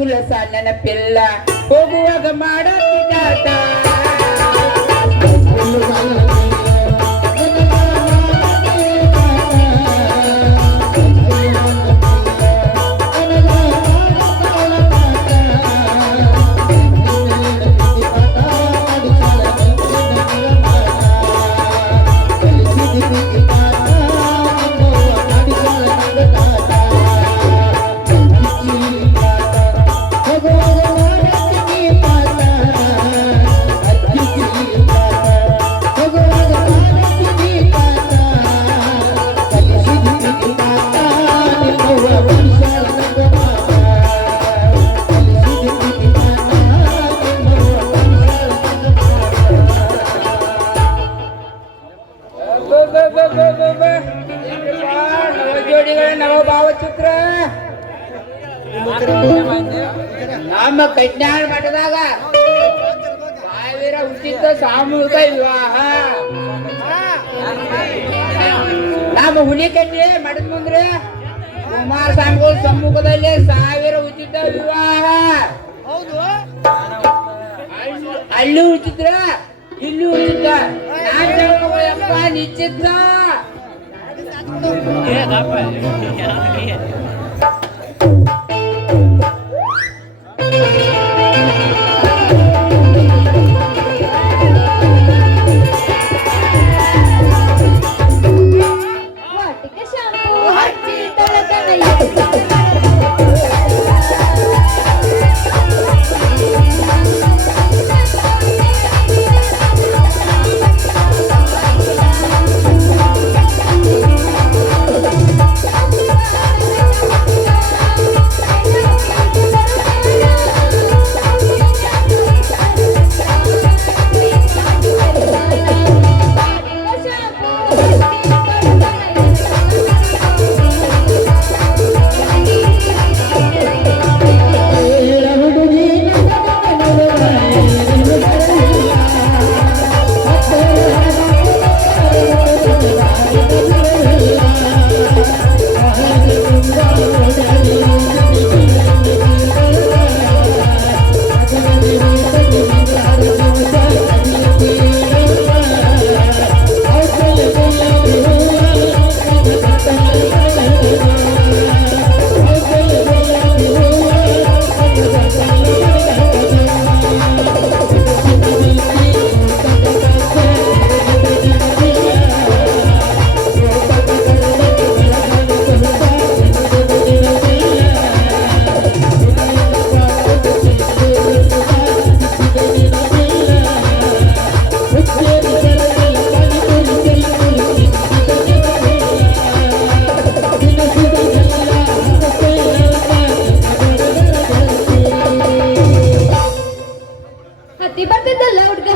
ಗುಲ ನೆನಪಿಲ್ಲ ಪಿಲ್ಲ ಹೋಗುವಾಗ ಮಾಡತ್ತಿದಾಟ ಉಚಿತ ಸಾಮೂಹಿಕ ವಿವಾಹ. ನಮ್ಮ ಹುಲಿಕಟ್ಟಿ ಮಡದ ಮುಂದ್ರೆ ಕುಮಾರಸ್ವಾಮಿಗಳ ಸಮ್ಮುಖದಲ್ಲಿ ಸಾವಿರ ಉಚಿತ ವಿವಾಹ. ಅಲ್ಲಿ- ಉಚಿತ್ರ ಉಚಿತ ಇಲ್ಲಿ ಉಚಿತ ನಿಶ್ಚಿತ. ಹತ್ತಿ ಬರ್ತಿದ್ದಲ್ಲ ಹುಡ್ಗ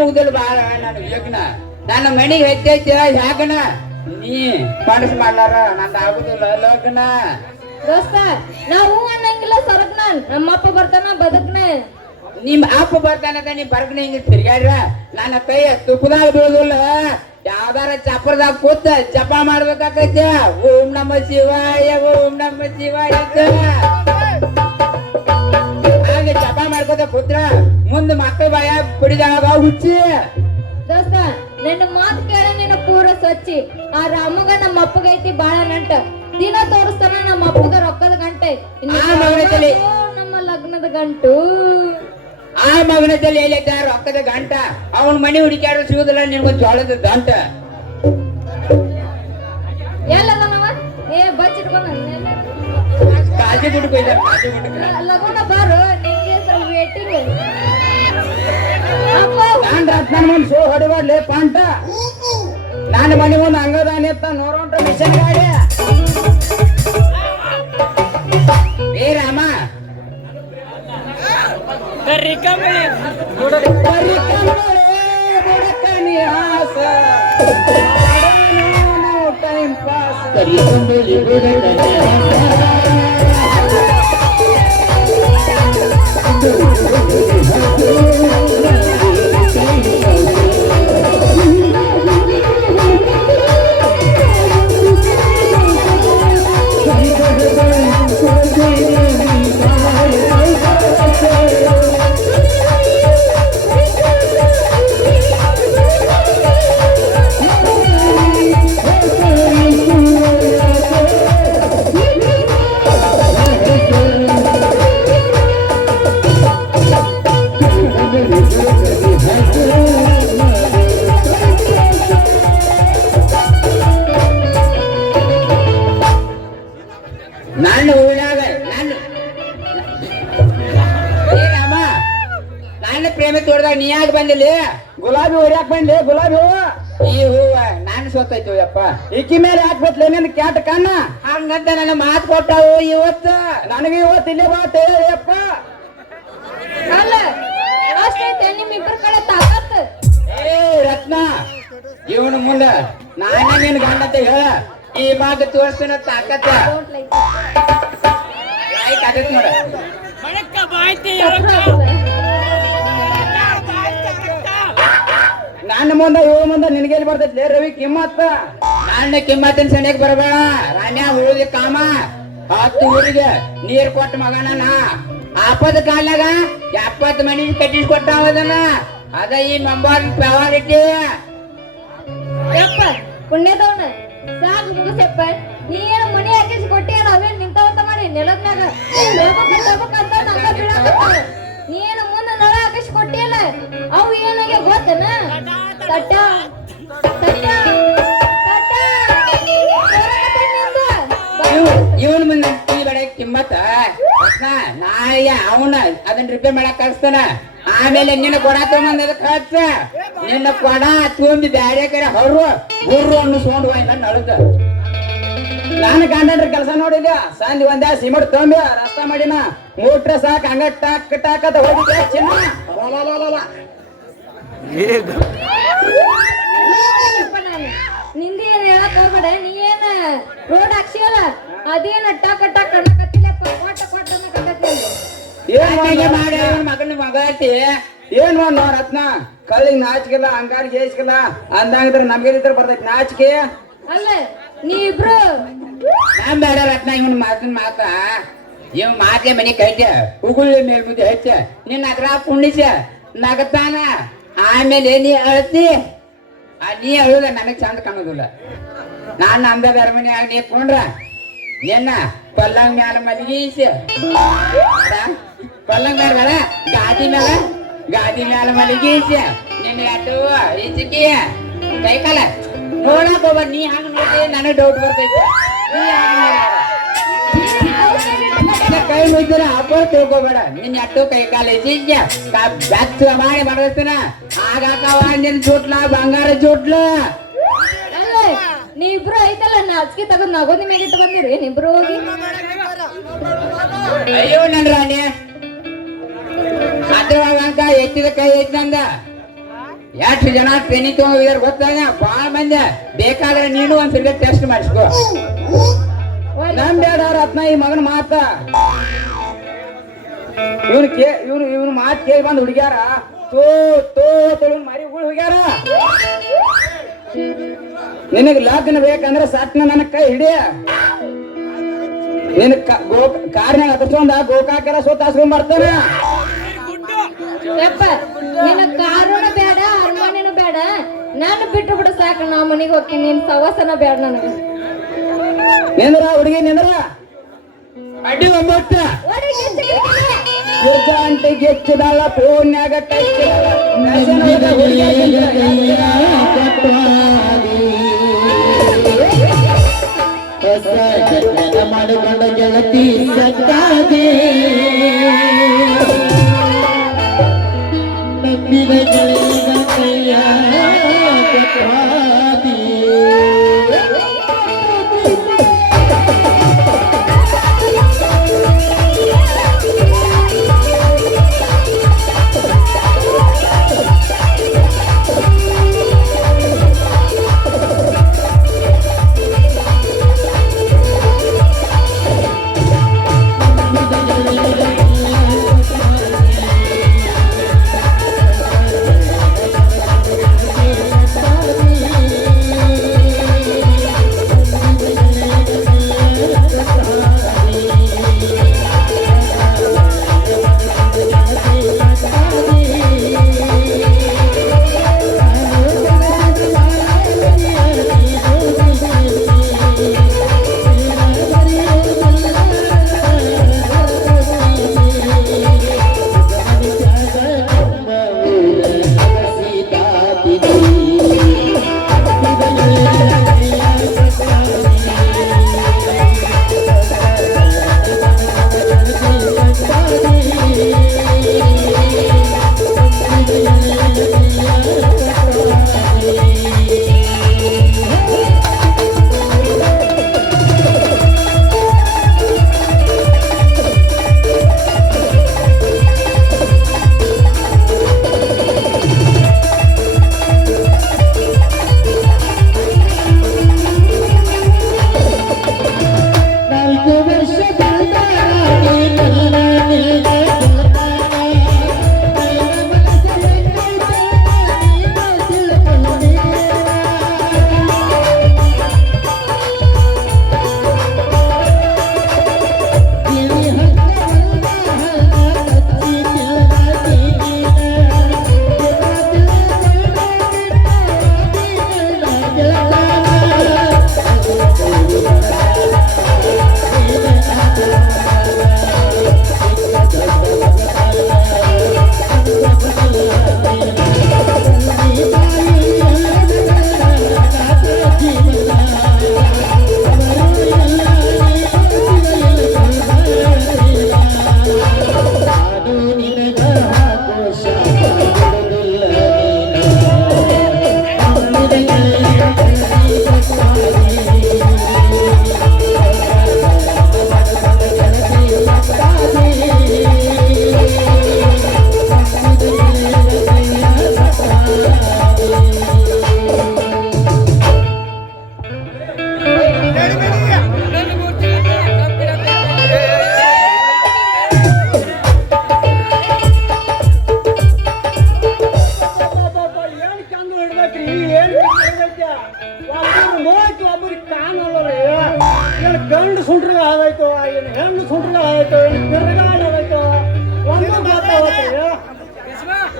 ಮುಗ್ದಲ್ ಬಾಳ ನನ್ನ ಯಜ್ಞ ನನ್ನ ಮನೆಗೆ ಹೆಚ್ಚೈತಿ ಯಾಕನ? ನೀ ಮನಸ್ ಮಾಡ್ಲಾರ ನಂದ ಆಗುದಿಲ್ಲ ಲಗ್ನ ದೋಸ್ತ ನಾವು ಅನ್ನಂಗಿಲ್ಲ ಸರಕ್ನ ನಮ್ಮಪ್ಪ ಬರ್ತಾನ ಬದುಕ್ನ. ನಿಮ್ ಅಪ್ಪ ಬರ್ತಾನದ ನೀ ಬರ್ಗ್ನ ಹಿಂಗ ತಿರ್ಗಾಡ್ರ ನನ್ನ ಕೈಯ ತುಪ್ಪದಾಗ ಬೀಳುದಿಲ್ಲ. ಯಾವ್ದಾರ ಚಪ್ಪರದಾಗ ಕೂತ ಜಪ ಮಾಡ್ಬೇಕಾಕೈತೆ ಓಂ ನಮ ಶಿವಾಯ ಓಂ ನಮ ಶಿವಾಯ. ಹಾಗೆ ಜಪ ಮಾಡ್ಕೋತ ಕೂತ್ರ. ಮಕ್ಕಳ ಭಯ ಕುಡಿದಾಗ ಹುಚ್ಚಿ. ದೋಸ್ತ ನಿನ್ನ ಮಾತು ಕೇಳ ನಿನ್ನ ಪೂರ ಸಚ್ಚಿ. ಆ ರಾಮಗ ನಮ್ಮ ಅಪ್ಪಗೈತಿ ಬಾಳ ನಂಟ. ದಿನ ತೋರಿಸ್ತಾನ ನಮ್ಮ ಅಪ್ಪಗ ರೊಕ್ಕದ ಗಂಟೆ. ಆ ಮಗನ ತಲೆ. ನಮ್ಮ ಲಗ್ನದ ಗಂಟು. ಆ ಮಗನದಲ್ಲಿ ಎಲ್ಲಿದ್ದ? ರೊಕ್ಕದ ಗಂಟ. ಅವನ ಮನೆ ಹುಡುಕ್ಯಾಡ್ರು ಸಿಗುದಿಲ್ಲ ನಿನ್ಗೊಂದು ಜೋಳದ ದಂಟ ಎಲ್ಲದನವ ಏ ಬಚ್ಚಿಟ್ಕೊಂಡ ಕಾಜಿ ಲಗುನ ಬಾರು ನಿಂಗೆ ಸ್ವಲ್ಪ ವೇಟಿಂಗ್ ಪಾಂಡ ರತ್ನ ಮುಂದ್ ಸೋ ಹೊಡಿಬಾರ್ಲಿ ಪಾಂಟ ನನ್ನ ಮನೆ ಒಂದು ಹಂಗದಾನಿ ಅಂತ ನೋಡೋಂಟ ಮಿಷನ್ ಗಾಡಿ. ಏ ರಾಮ. ಬರೀ ಕಮ್ಮಳೆ, ಬುಡಕನಿ ಆಸ. ಮಾಡೋನು time pass. ನನ್ನ ನೀ ಯಾಕೆ ಬಂದಿಲ್ಲ? ಗುಲಾಬಿ ಹೊಡ್ಯಾಕ್ ಬಂದ್ಲಿ ಗುಲಾಬಿ ಹೂವು? ಈ ಹೂವ ನಾನು ಸೋತೈತು ಯಪ್ಪ. ಇಕ್ಕಿ ಮೇಲೆ ಹಾಕ್ಬೇಕ್ಲೆ ನಿನ್ ಕ್ಯಾಟ್ ಕಣ್ಣ? ಹಂಗಂತ ನನ್ನ ಮಾತು ಕೊಟ್ಟಾವು ಇವತ್ತು. ನನಗೆ ಇವತ್ತು ಇಲ್ಲಿ ಬಾಟೆ ಯಪ್ಪ. ಅಲ್ಲ ಅಷ್ಟೈತೆ ನಿಮ್ಮಿಬ್ಬರ ಕಡೆ ತಾಕತ್ ಏ ರತ್ನ ಇವನ ಮುಂದ ನಾನೇ ನಿನ್ ಗಂಡತ ಹೇಳ. ಈ ಭಾಗ ತೋರಿಸ್ತಾನ ತಾಕತ್ತ. ಆಯ್ತು ಅದಕ್ಕೆ ನೋಡ? ನನ್ನ ಮುಂದ ಇವ ಮುಂದ ನಿನಗೆಲ್ಲಿ ಬರ್ತೈತಿ? ರವಿ, ಕಿಮ್ಮತ್ತ. ನನ್ನ ಕಿಮ್ಮತ್ತಿನ ಸನಿಯಕ್ ಬರಬೇಡ. ರಾಣ್ಯ ಉಳಿದ ಕಾಮ. ಹತ್ತು ಊರಿಗೆ ನೀರ್ ಕೊಟ್ಟ ಮಗನ ನಾ. ಆಪದ ಕಾಲಾಗ ಎಪ್ಪತ್ತು ಮನಿ ಕಟ್ಟಿಸ್ಕೊಟ್ಟ ಅದನ್ನ. ಅದ ಈ ಮಂಬಾರ್ ಪ್ರವಾರಿಟಿ ಯಪ್ಪ ಪುಣ್ಯದವನ ಸಾಕು ಮುಗಿಸಪ್ಪ. ನೀ ಏನು ಮನಿ ಹಾಕಿಸಿ ಕೊಟ್ಟಿಯಲ್ಲ ಅವೇನ್ ನಿಂತವಂತ ಮಾಡಿ ನೆಲದ್ನಾಗ ತಗೋಬೇಕ ಅಂತ ನಂಗ. ನೀ ಏನು ಮುಂದೆ ನಳ ಹಾಕಿಸಿ ಕೊಟ್ಟಿಲ್ಲ ಅವು ಏನಾಗೆ ಗೊತ್ತನ? ಇವನ್ ಮುಂದೆ ಈ ಬಡ ಕಿಮ್ಮತ್ತ. ನಾಳೆ ಅವನ ಅದನ್ನ ರಿಪೇರ್ ಮಾಡಕ್ ಕಳಿಸ್ತಾನ. ಆಮೇಲೆ ನಿನ್ನ ಕೊಡ ಅದಕ್ಕೆ ಹಚ್ಚ. ನಿನ್ನ ಕೊಡ ತುಂಬಿ ಬ್ಯಾರೆ ಕಡೆ ಹೊರು ಗುರ್ರು ಅನ್ನಿಸ್ಕೊಂಡು ಹೋಯ್ ನನ್ನ ಅಳುದ ನಾನು ಗಂಡನ್ರ ಕೆಲಸ ನೋಡಿದ್ಯ? ಸಂಜೆ ಒಂದೇ ಸಿಮೆಂಟ್ ತೊಂಬಿ ರಸ್ತ ಮಾಡಿನ. ಮೂಟ್ರೆ ಸಾಕ್ ಹಂಗ ಟಾಕ್ ಟಾಕ್ ಅಂತ ಹೋಗಿದ್ದೆ ಚಿನ್ನ ಅಲಲಲಲಲ. ಯಪ್ಪ ನಾನು ನಿಂದಿ ಏನ್ ಹೇಳಕ್ ಹೋಗ್ಬೇಡ ನೀ ಏನ ರೋಡ್ ಹಾಕ್ಸಿಯಲ್ಲ ಅದೇನ ಟಕ್ ಟಕ್ ಅನ್ನಕತ್ತಿಲ್ಲಪ್ಪ ಕೊಟ್ಟ ಕೊಟ್ಟ ಅನ್ನಕತ್ತೈತಿ ಏನ್ ಮಾಡಿ ಅವ್ನ ಮಗನ ಮಗ ಐತಿ? ಏನ್ ನೋ ರತ್ನ? ಕಳ್ಳಿಗ್ ನಾಚಿಕಿಲ್ಲ ಹಂಗಾರಿಗೆ ಏಸ್ಕಿಲ್ಲ ಅಂದಂಗಿದ್ರೆ ನಮ್ಗೆ ಇದ್ರ ಬರ್ತೈತಿ ನಾಚಿಕೆ? ಅಲ್ಲ ನೀ ಇಬ್ರು. ನಾನ್ ಬೇಡ ರತ್ನ ಇವನ್ ಮಾತಿನ ಮಾತ. ಇವ್ ಮಾತೆ ಮನಿ ಕೈತೆ ಉಗುಳಿ ಮೇಲ್ ಮುಂದೆ ಹೆಚ್ಚ ನಿನ್ನ ಅದ್ರ ಪುಣ್ಣಿಸ ನಗತಾನ. ಆಮೇಲೆ ನೀ ಅಳ್ತಿ. ಆ ನೀ ಅಳುದ ನನಗ್ ಚಂದ ಕಾಣೋದಿಲ್ಲ. ನಾನ್ ಅಂದ ಅರಮನೆ ಆಗಿ ನೀ ಕೊಂಡ್ರ ನಿನ್ನ ಪಲ್ಲಂಗ್ ಮ್ಯಾಲ ಮಲಗೀಸ ಪಲ್ಲಂಗ್ ಮ್ಯಾಲ ಗಾದಿ ಮ್ಯಾಲ? ಗಾದಿ ಮ್ಯಾಲ ಮಲಗಿಸಿ ನಿನ್ನ ಅಟ್ಟು ಈಚಕಿ ಕೈಕಾಲ ನೋಡಕ್ ಹೋಗ್ಬ ನೀ ಹಂಗ ನೋಡಿ ನನಗೆ ಡೌಟ್ ಬರ್ತೈತೆ. ಹಂಗ್ ಕೈ ಮುಗಿದ್ರೆ ಹಬ್ಬ ತಿಳ್ಕೊಬೇಡ. ನಿನ್ನ ಎಟ್ಟು ಕೈ ಕಾಲು ಈಚಿಗೆ ಬೆಚ್ಚ ಮಾಡಿ ಮಾಡಿಸ್ತೀನ ಆಗಾಕವ ನಿನ್ ಜೂಟ್ಲ, ಬಂಗಾರ ಜೋಟ್ಲ. ನೀ ಇಬ್ರು ಐತಲ್ಲ ನಾಚಿಕೆ ತಗೊಂಡ್ ನಗೋದಿ ನಿಮಗೆ ಇಟ್ಟು ಬಂದಿರಿ. ನಿಬ್ರು ಹೋಗಿ. ಅಯ್ಯೋ, ನನ್ ರಾಣಿ. ಅದ್ರೊಳಗ ಅಂತ ಎತ್ತಿದ ಕೈ ಎತ್ತಂದ ಎಷ್ಟು ಜನ ಟ್ರೈನಿಂಗ್ ತಗೊಂಡಿದಾರ ಗೊತ್ತಾಗ, ಬಾಳ ಮಂದಿ. ಬೇಕಾದ್ರೆ ನೀನು ಒಂದ್ಸಲ ಟೆಸ್ಟ್ ಮಾಡಿಸ್ಕೋ. ನಮ್ ಬೇಡ ರತ್ನ ಈ ಮಗನ ಮಾತ. ಇವನ್ ಕೇ ಇವ್ನು ಇವ್ನ ಮಾತು ಕೇಳಿ ಬಂದು ಹುಡುಗ್ಯಾರ. ತೋ ತೋ ಮಾರಿ ಮರಿಗಳು ಹೋಗ್ಯಾರ. ನಿನಗ್ ಲಗ್ನ ಬೇಕಂದ್ರ ಸಟ್ನ ನನ್ನ ಕೈ ಹಿಡಿಯ. ನಿನ್ ಗೋ ಕಾರ್ನಾಗ ಹತ್ಕೊಂಡ ಗೋಕಾಕೆಲ್ಲ ಸೋತ ಹಾಸ್ಕೊಂಡ್ ಬರ್ತಾನ. ನಿನ್ನ ಕಾರಣ ಬೇಡ ಅರಮನೆನೂ ಬೇಡ. ನಾನು ಬಿಟ್ಟು ಬಿಡು ಸಾಕು ನಾ ಮನೆಗೆ ಹೋಗ್ತೀನಿ. ನಿನ್ ಸವಾಸನ ಬೇಡ ನನಗೆ. ನಿಂದ್ರ ಹುಡುಗಿ ನಿಂದ್ರ? ಅಡ್ಡಿ ಒಂಬತ್ತ ಅಂಟಿಗೆ ಹೆಚ್ಚಿದಲ್ಲ ಫೋನ್ಯಾಗ ಹೊಸ ಮಾಡಿಕೊಂಡ ಗೆಳತಿ ಸತ್ತಾದೆ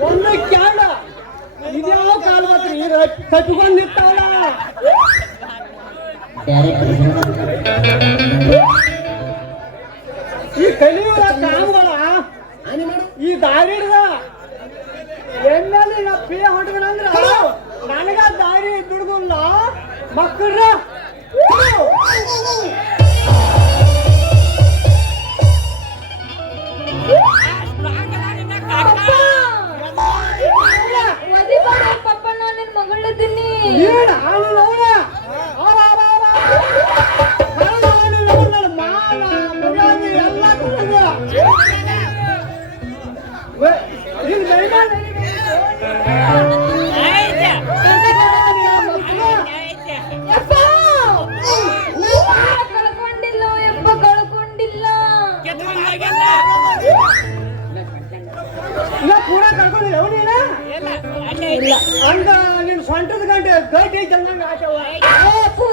ಒಂದು ಕ್ಯಾಡ ಇದ್ಯಾವ ಕಾಲ ಮಾತ್ರ? ಈ ಕಟ್ಕೊಂಡು ನಿಂತಾಳ. ಈ ಕಲಿಯುವ ಕಾಮಗಳ, ಈ ದಾರಿ ಎಣ್ಣಲ್ಲಿ ನಾ ಪೇ ಹೊಡ್ಕೊಂಡ್ರ ನನಗ ದಾರಿ ದುಡ್ದಿಲ್ಲ. ಮಕ್ಕಳ Woo!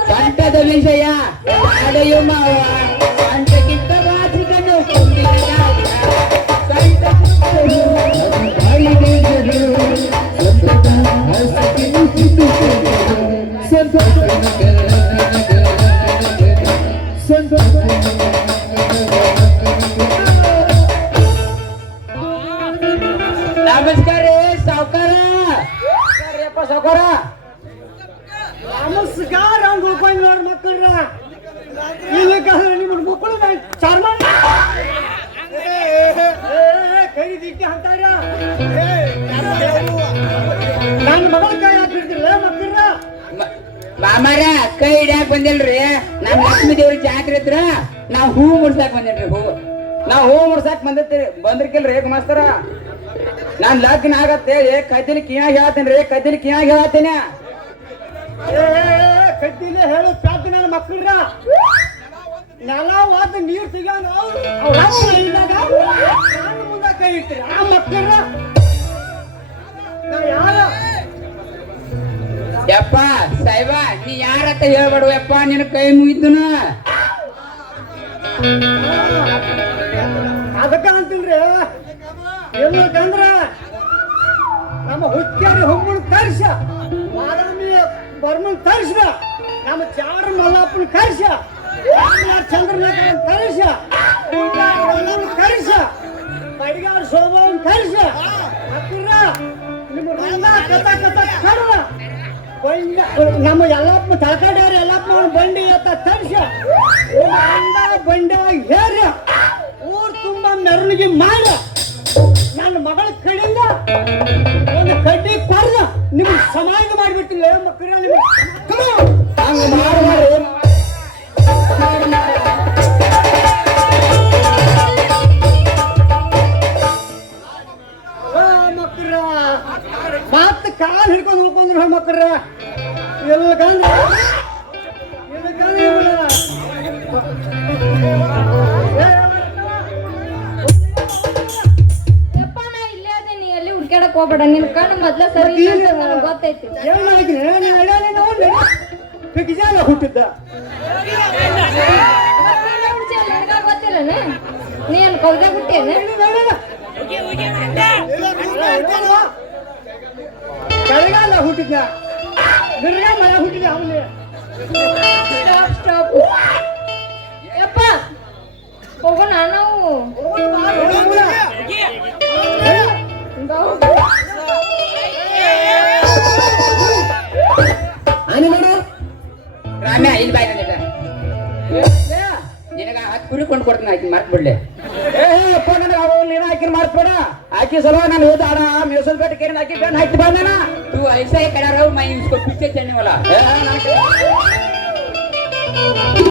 సంటదొలిసయ అడయు మావా అంత కింద రాధికను నమస్కారం సావుకారా సావుకారా ಸುಗಾರ ಉಳ್ಕೊಂಡ್ ನೋಡ್ ಮಕ್ಕಳ್ರ ಇಲ್ಲಕ್ಕಾದ್ರೆ ನಿಮ್ಮ ಮಕ್ಕಳು ಚರ್ಮ ಕೈ ದಿಟ್ಟಿ ಅಂತಾರ ನನ್ನ ಮಗಳ ಕೈ ಹಾಕಿರ್ತಿಲ್ಲ ಮಕ್ಕಳ್ರ ಮಾಮಾರ ಕೈ ಹಿಡಿಯಾಕ ಬಂದಿಲ್ರಿ. ನಮ್ ಲಕ್ಷ್ಮೀ ದೇವ್ರ ಜಾತ್ರೆ ಇದ್ರ ನಾವ್ ಹೂ ಮುಡ್ಸಾಕ್ ಬಂದೇನ್ರಿ ಹೂ. ನಾವ್ ಹೂ ಮುಡ್ಸಾಕ್ ಬಂದಿರ್ತೀರಿ ಬಂದಿರ್ಕಿಲ್ರಿ ಮಾಸ್ತರ ನಾನ್ ಲಗ್ನ ಆಗತ್ತೆ ಕದಿಲಿ ಕಿಯಾಗ ಹೇಳತ್ತೇನ್ರಿ ಕದಿಲಿ ಕಿಯಾಗ ಹೇಳತ್ತೇನೆ ಕಡ್ಡಿಲೆ ಹೇಳು ಪ್ಯಾದ ನನ್ನ ನೆಲ ಒಂದ್ ನೀರ್ ತೆಗ್ಯಾನ ಅವ್ರ ಅಪ್ಪ ಇದ್ದಾಗ ನಾನು ಮುಂದೆ ಕೈ ಆ ಮಕ್ಕಳ್ರ ನಾ ಯಾರ? ಯಪ್ಪ ಸಾಯ್ಬ ನೀ ಯಾರತ್ತ ಹೇಳ್ಬೇಡ ಯಪ್ಪ ನಿನ್ನ ಕೈ ಮುಗಿದ್ದುನ ಅದಕ್ಕ ಅಂತೀನ್ರಿ ಎಲ್ಲಕಂದ್ರ ನಮ್ಮ ಹುಚ್ಚಾರಿ ಹುಮ್ಮನ್ ತರ್ಸ. ಮಾರಾಮಿ ಬರ್ಮನ್ ಕರ್ಸ ನಮ್ಮ ಚಾರ ಮಲ್ಲಪ್ಪನ ಕರ್ಷ. ಚಂದ್ರನ ಕರ್ಷ. ಕರ್ಷ. ಬಡಿಗಾರ ಶೋಭಾವನ್ ಕರ್ಷ. ನಿಮ್ಮ ರಂಗ ನಮ್ಮ ಎಲ್ಲಪ್ಪ ತಾಕಾಡ್ಯಾರ ಎಲ್ಲಪ್ಪ ಬಂಡಿ ಎತ್ತ ತರ್ಷ. ಅಂದ ಬಂಡೆ ಹೇರ್ಯ ಊರ್ ತುಂಬ ಮೆರವಣಿಗೆ ಮಾಡ. ನನ್ನ ಮಗಳ ಕಡೆಯಿಂದ ಒಂದು ಕಡ್ಡಿ ಕೊರ್ದ ನಿಮ್ಗೆ ಸಮಾಜ ಮಾಡಿಬಿಟ್ಟಿಲ್ಲ ಮಕ್ಕಳ, ನಿಮ್ಗೆ ಹಂಗ ಮಾಡ್ಬೇಡ್ರಿ ಮಕ್ಕಳ ಮಾತು ಕಾಲ್ ಹಿಡ್ಕೊಂಡು ಉಳ್ಕೊಂಡ್ರು ಮಕ್ಕಳ. ಎಲ್ಲ ಎಲ್ಲ ನಾ ಎಲ್ಲಿ ಹುಡ್ಕ್ಯಾಡಕ್ ಹೋಗ್ಬೇಡ. ನಿನ್ ಕಣ್ಣು ಮೊದ್ಲ ಸರಿ ಗೊತ್ತೈತಿ. ನೀನ್ ಪಿಕ್ಜಾಲ ಹುಟ್ಟಿದ್ದ ನಿನಗ ಗೊತ್ತಿಲ್ಲನ ನೀ ಏನ್ ಕೌದೆ ಹುಟ್ಟೇನ ಕೆಳಗಾಲ ಹುಟ್ಟಿದ್ದ ಮರ ಹುಟ್ಟಿದ ಅವನೇ ಸ್ಟಾಪ್ ಸ್ಟಾಪ್ ಯಪ್ಪ ಹೋಗೋಣ ನಾವು ಬಾ ಆಮ್ಯಾ ಇಲ್ಲಿ ಬಾಯ್ ನನಗೆ ನಿನಗ ಹತ್ತು ಕುರಿ ಕೊಂಡು ಕೊಡ್ತೀನಿ ಆಕಿ ಮಾರ್ಕ್ ಬಿಡ್ಲೆ. ಅಪ್ಪ ನನಗೆ ಅವಳು ಏನೋ ಆಕಿನ ಮಾರ್ಕ್ಬೇಡ ಆಕಿ ಸಲುವ ನಾನು ಹೋದ ಆಡ ಮೇಸಲ್ ಬೇಟೆ ಕೇರಿ ಹಾಕಿ ಬೇಡ ಹಾಕಿ ಬಂದನ ತೂ ಐಸೆ ಕಡೆ ಮೈ ಇಸ್ಕೊ ಪಿಚ್ಚೆ ಚೆನ್ನಿವಲ್ಲ